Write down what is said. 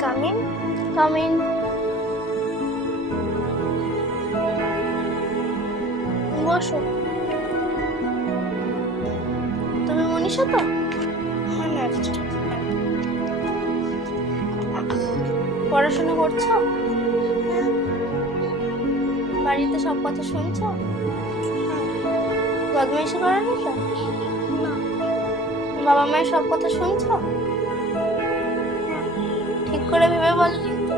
Come in. Come in. বসো। তুমি মনীষা তো? হ্যাঁ ম্যাম। পড়াশোনা করছো? বাড়িতে সব কথা শুনছো? বদমাইশি করেনি তো? না। বাবা মায়ের সব কথা শুনছো? ঠিক করে ভেবে বলো কিন্তু।